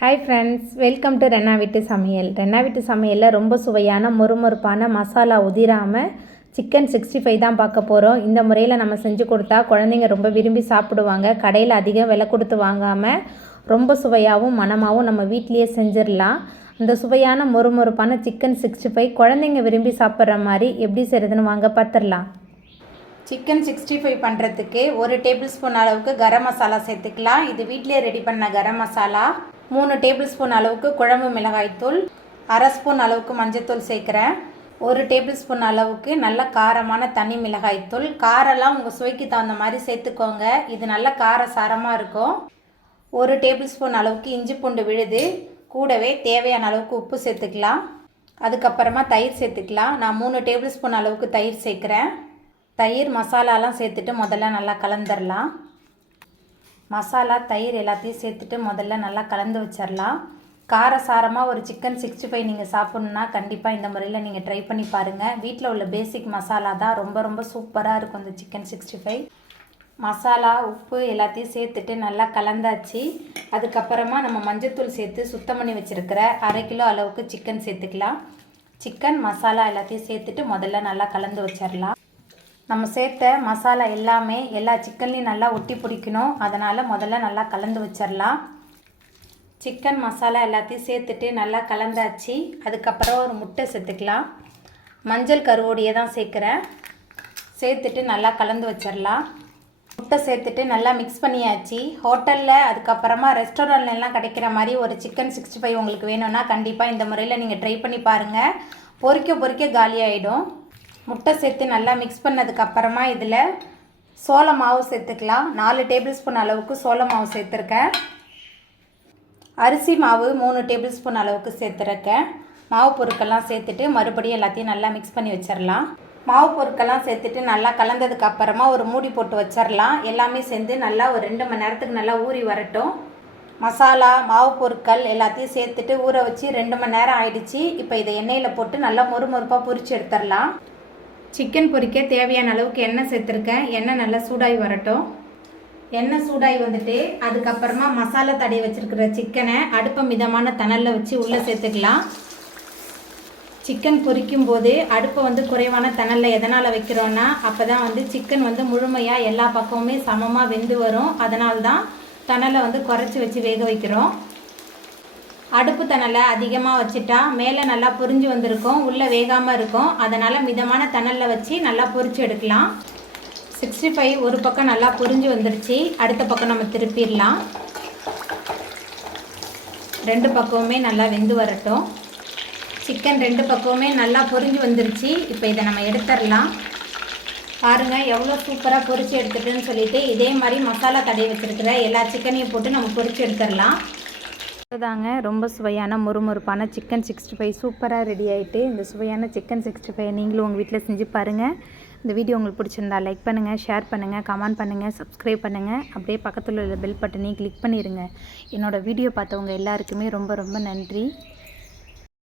Hi friends welcome to Renna வீட்டு சமையல் ரெண்ணா வீட்டு சமையலில் ரொம்ப சுவையான மொறுமொறுப்பான மசாலா உதிராமல் சிக்கன் சிக்ஸ்டி ஃபைவ் தான் பார்க்க போகிறோம் இந்த முறையில் நம்ம செஞ்சு கொடுத்தா குழந்தைங்க ரொம்ப விரும்பி சாப்பிடுவாங்க. கடையில் அதிகம் விலை கொடுத்து வாங்காமல் ரொம்ப சுவையாகவும் மணமாகவும் நம்ம வீட்லேயே செஞ்சிடலாம். இந்த சுவையான மொறுமொறுப்பான சிக்கன் சிக்ஸ்டி ஃபைவ் குழந்தைங்க விரும்பி சாப்பிட்ற மாதிரி எப்படி செய்கிறதுன்னு வாங்க பார்த்துடலாம். சிக்கன் சிக்ஸ்டி ஃபைவ் பண்ணுறதுக்கு ஒரு டேபிள் ஸ்பூன் அளவுக்கு கரம் மசாலா சேர்த்துக்கலாம். இது வீட்டிலே ரெடி பண்ண கரம் மசாலா. மூணு டேபிள் ஸ்பூன் அளவுக்கு குழம்பு மிளகாய்த்தூள் அரை ஸ்பூன் அளவுக்கு மஞ்சத்தூள் சேர்க்குறேன். ஒரு டேபிள் ஸ்பூன் அளவுக்கு நல்ல காரமான தனி மிளகாய்த்தூள் காரெல்லாம் உங்கள் சுவைக்கு தகுந்த மாதிரி சேர்த்துக்கோங்க. இது நல்ல கார சாரமாக இருக்கும். ஒரு டேபிள் ஸ்பூன் அளவுக்கு இஞ்சி பூண்டு விழுது. கூடவே தேவையான அளவுக்கு உப்பு சேர்த்துக்கலாம். அதுக்கப்புறமா தயிர் சேர்த்துக்கலாம். நான் மூணு டேபிள் ஸ்பூன் அளவுக்கு தயிர் சேர்க்குறேன். தயிர் மசாலாலாம் சேர்த்துட்டு முதல்ல நல்லா கலந்துடலாம் மசாலா தயிர் எல்லாத்தையும் சேர்த்துட்டு முதல்ல நல்லா கலந்து வச்சிடலாம் காரசாரமாக ஒரு சிக்கன் சிக்ஸ்டி ஃபைவ் நீங்கள் சாப்பிட்ணுன்னா கண்டிப்பாக இந்த முறையில் நீங்கள் ட்ரை பண்ணி பாருங்கள் வீட்டில் உள்ள பேசிக் மசாலா தான். ரொம்ப ரொம்ப சூப்பராக இருக்கும் இந்த சிக்கன் சிக்ஸ்டி ஃபைவ் மசாலா உப்பு எல்லாத்தையும் சேர்த்துட்டு நல்லா கலந்தாச்சு. அதுக்கப்புறமா நம்ம மஞ்சத்தூள் சேர்த்து சுத்தம் பண்ணி வச்சுருக்கிற அரை கிலோ அளவுக்கு சிக்கன் சேர்த்துக்கலாம். சிக்கன் மசாலா எல்லாத்தையும் சேர்த்துட்டு முதல்ல நல்லா கலந்து வச்சிடலாம் நம்ம சேர்த்த மசாலா எல்லாமே எல்லா சிக்கன்லேயும் நல்லா ஒட்டி பிடிக்கணும். அதனால் முதல்ல நல்லா கலந்து வச்சிடலாம் சிக்கன் மசாலா எல்லாத்தையும் சேர்த்துட்டு நல்லா கலந்தாச்சு. அதுக்கப்புறம் ஒரு முட்டை சேர்த்துக்கலாம். மஞ்சள் கருவோடையே தான் சேர்க்குறேன். சேர்த்துட்டு நல்லா கலந்து வச்சிடலாம் முட்டை சேர்த்துட்டு நல்லா மிக்ஸ் பண்ணியாச்சு. ஹோட்டலில் அதுக்கப்புறமா ரெஸ்டாரண்ட்லாம் கிடைக்கிற மாதிரி ஒரு சிக்கன் சிக்ஸ்டி ஃபைவ் உங்களுக்கு வேணும்னா கண்டிப்பாக இந்த முறையில் நீங்கள் ட்ரை பண்ணி பாருங்கள் பொறிக்க பொறிக்க காலி ஆகிடும் முட்டை சேர்த்து நல்லா மிக்ஸ் பண்ணதுக்கப்புறமா இதில் சோள மாவு சேர்த்துக்கலாம். நாலு டேபிள் ஸ்பூன் அளவுக்கு சோள மாவு சேர்த்துருக்கேன். அரிசி மாவு மூணு டேபிள் ஸ்பூன் அளவுக்கு சேர்த்துருக்கேன். மாவு பொருட்கள்லாம் சேர்த்துட்டு மறுபடியும் எல்லாத்தையும் நல்லா மிக்ஸ் பண்ணி வச்சிடலாம் மாவு பொருட்கள்லாம் சேர்த்துட்டு நல்லா கலந்ததுக்கு அப்புறமா ஒரு மூடி போட்டு வச்சிடலாம் எல்லாமே சேர்ந்து நல்லா ஒரு ரெண்டு மணி நேரத்துக்கு நல்லா ஊறி வரட்டும். மசாலா மாவு பொருட்கள் எல்லாத்தையும் சேர்த்துட்டு ஊற வச்சு ரெண்டு மணி நேரம் ஆயிடுச்சு. இப்போ இதை எண்ணெயில் போட்டு நல்லா மொறுமொறுப்பாக பொரிச்சு எடுத்துடலாம் சிக்கன் பொரிக்க தேவையான அளவுக்கு எண்ணெய் சேர்த்துருக்கேன். எண்ணெய் நல்லா சூடாகி வரட்டும். எண்ணெய் சூடாகி வந்துட்டு அதுக்கப்புறமா மசாலா தடவி வச்சுருக்கிற சிக்கனை அடுப்பை மிதமான தணலில் வச்சு உள்ளே சேர்த்துக்கலாம். சிக்கன் பொரிக்கும் போது அடுப்பை வந்து குறைவான தணலில் எதனால் வைக்கிறோன்னா அப்போ தான் வந்து சிக்கன் வந்து முழுமையாக எல்லா பக்கமுமே சமமாக வெந்து வரும். அதனால்தான் தணலை வந்து குறைச்சி வச்சு வேக வைக்கிறோம். அடுப்பு தணலை அதிகமாக வச்சுட்டா மேலே நல்லா பொரிஞ்சு வந்திருக்கும் உள்ளே வேகாமல் இருக்கும். அதனால் மிதமான தணலில் வச்சு நல்லா பொரிச்சு எடுக்கலாம். சிக்ஸ்டி ஃபைவ் ஒரு பக்கம் நல்லா பொரிஞ்சு வந்துருச்சு. அடுத்த பக்கம் நம்ம திருப்பிடலாம். ரெண்டு பக்கமுமே நல்லா வெந்து வரட்டும். சிக்கன் ரெண்டு பக்கமுமே நல்லா பொரிஞ்சு வந்துருச்சு. இப்போ இதை நம்ம எடுத்துடலாம். பாருங்கள் எவ்வளோ சூப்பராக பொரிச்சு எடுத்துட்டுன்னு சொல்லிவிட்டு இதே மாதிரி மசாலா தடவி வச்சுருக்கிற எல்லா சிக்கனையும் போட்டு நம்ம பொரிச்சு எடுத்துடலாம். தாங்க ரொம்ப சுவையான முறுமுறுப்பான சிக்கன் சிக்ஸ்டி ஃபைவ். சூப்பராக ரெடி ஆகிட்டு இந்த சுவையான சிக்கன் சிக்ஸ்டி ஃபைவ் நீங்களும் உங்கள் வீட்டில் செஞ்சு பாருங்கள் இந்த வீடியோ உங்களுக்கு பிடிச்சிருந்தா லைக் பண்ணுங்கள் ஷேர் பண்ணுங்கள் கமெண்ட் பண்ணுங்கள் சப்ஸ்கிரைப் பண்ணுங்கள் அப்படியே பக்கத்தில் உள்ள பெல் பட்டனையும் கிளிக் பண்ணிடுங்க என்னோடய வீடியோ பார்த்தவங்க எல்லாருக்குமே ரொம்ப ரொம்ப நன்றி.